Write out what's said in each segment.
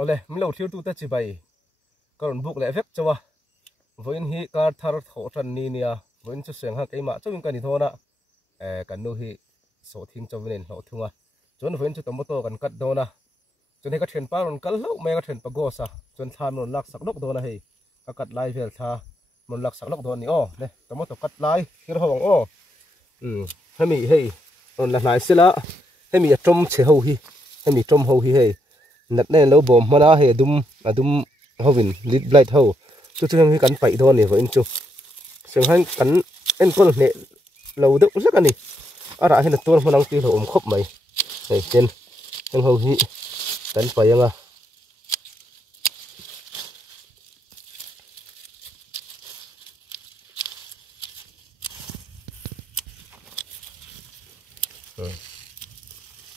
ole mlo thil tu ta chi bai karon buk le vek chawa voin hi kar thar tho tran ni nia voin chu seng ha keima chawin kan ni thona kan nu hi so thing chawin lo thunga chon voin chu tomato kan kat dona chon he ka then pa ron kal lo me ka then pa go sa chon tham ron lak sak lok dona hei ka kat lai vel tha mon lak sak lok don ni o ne tomato kat lai hir hawang o hemi hei ron la lai sila hemi atom che ho hi hemi tom ho hi hei nat ne lo bom mana he adum hovin lit blight ho chu chu hi kan pai don ni vo in chu seng han kan en kol ne lo de sak ani ara hin tur manang ti lo khop mai hei teneng ho hi kan pai anga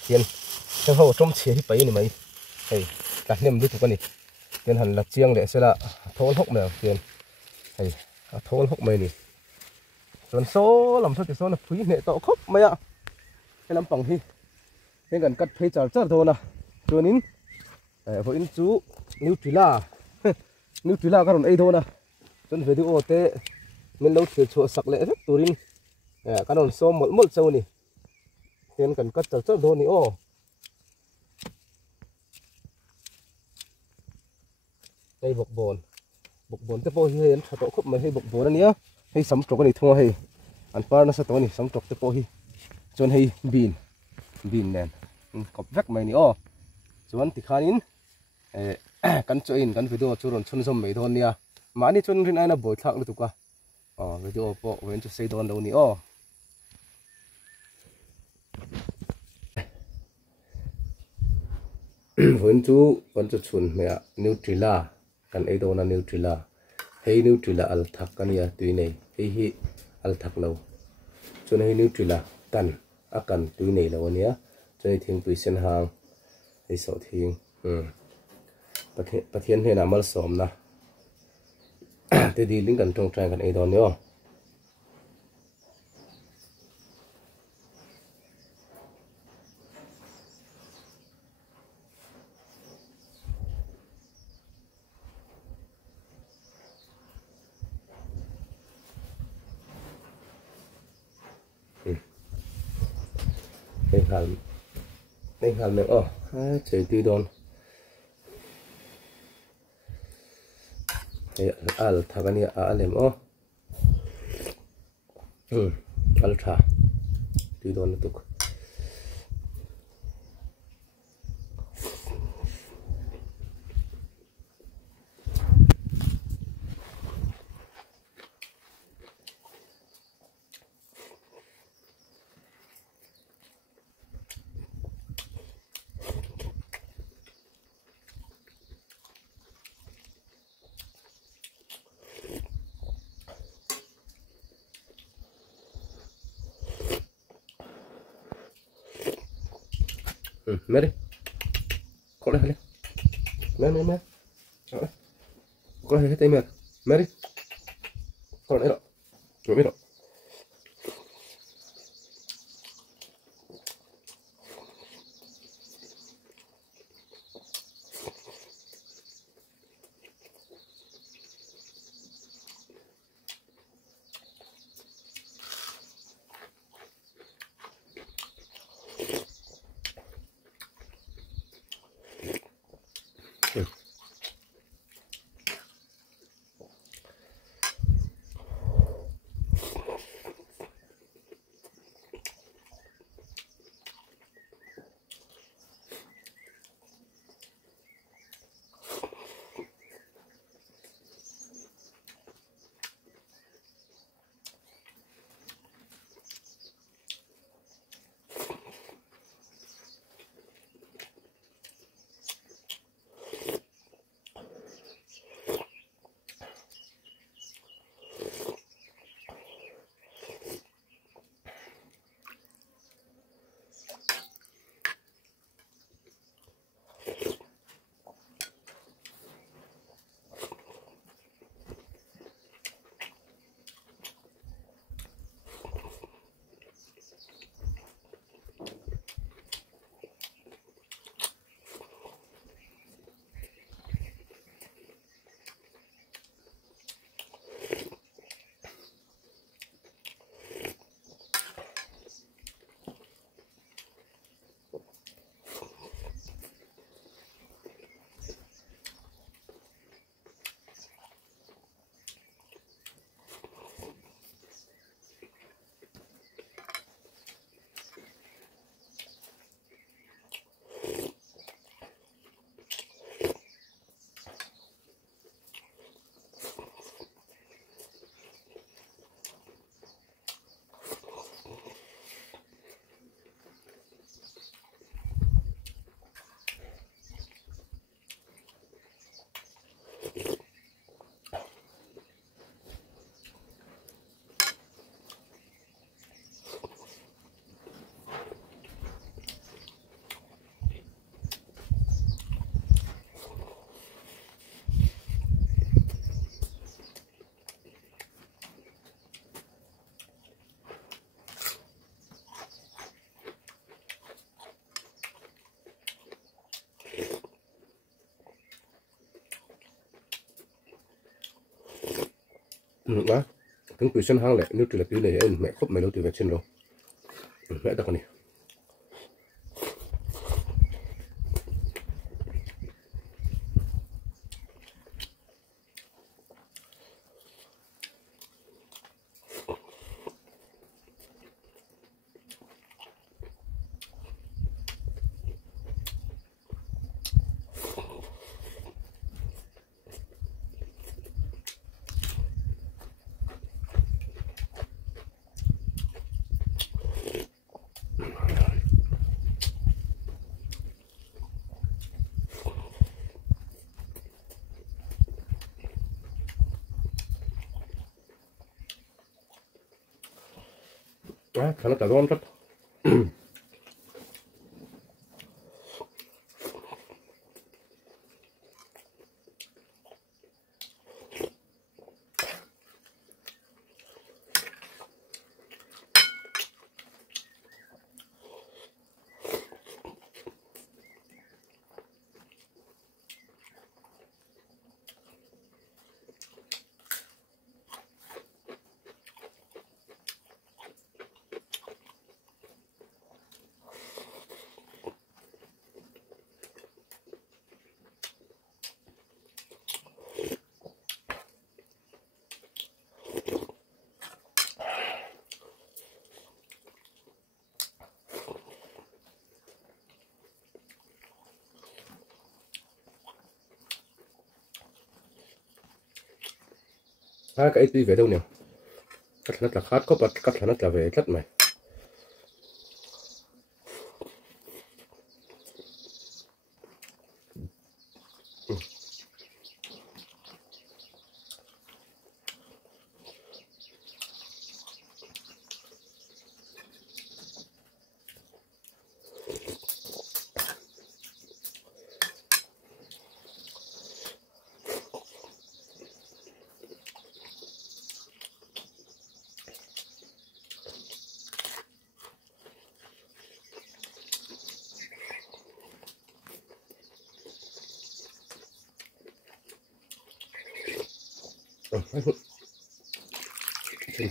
tiền trong hậu trong chế thì bấy này mấy hey đặt niệm đi tụi con này tiền hẳn là chiang để sẽ là thốn hốc mèo tiền hey thốn hốc mày này còn số làm sao thì số là phí nghệ tọ khóc mày ạ cái làm bằng thì cái gần cắt phê chả chả thôi nè cho nín với in chú Nutella Nutella các đồng ấy thôi nè chân về đi ô tê mình lâu thiệt chỗ sặc lệ rất turin các đồng số một sâu này tiền cần cắt chả chả thôi này ô đây bọc bồn tiếp bôi hay anh tổ khúc mà hay bọc bồn anh nhá hay sắm trộn cái này thua hay anh pa nó sẽ tối này sắm trộn tiếp bôi chọn hay bean nè cọp vắt mày này ô chọn thì khá nín cắn in cắn video cho rồi chôn xong mấy thôn nha mà đi chôn trên ai là bồi thạc được qua video bộ với cho xây đòn đâu nữa với chú vẫn cho chôn mẹ Nutella kan ei dona Nutella hei Nutella al thak kania tui nei hei hi al thak lo chon hei Nutella tan akan tui nei lo ania chon thing pui sen hang hei so thing pathian he na mal som na te di ling kan tong trai kan ei don yo đây hàm nữa chơi tùy đòn al thagani alem al tha tùy đòn tục mẹ đi con này mẹ con này tay mẹ đi con này đó rồi biết rồi á từng tuổi xuân hang lệ nếu tuổi là tuổi này em mẹ khóc mẹ lâu tuổi về trên rồi mẹ ta còn này á khá là cả ngon rất cái tí về đâu nhỉ cắt lát là khát có bật cắt lát là về rất mày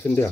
xin đi à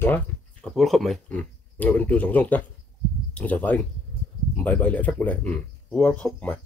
Đó, cặp vốn khóc mày, người bên chưa sống xong ta, giờ phải bày bày lại phép của này, vua khóc mày.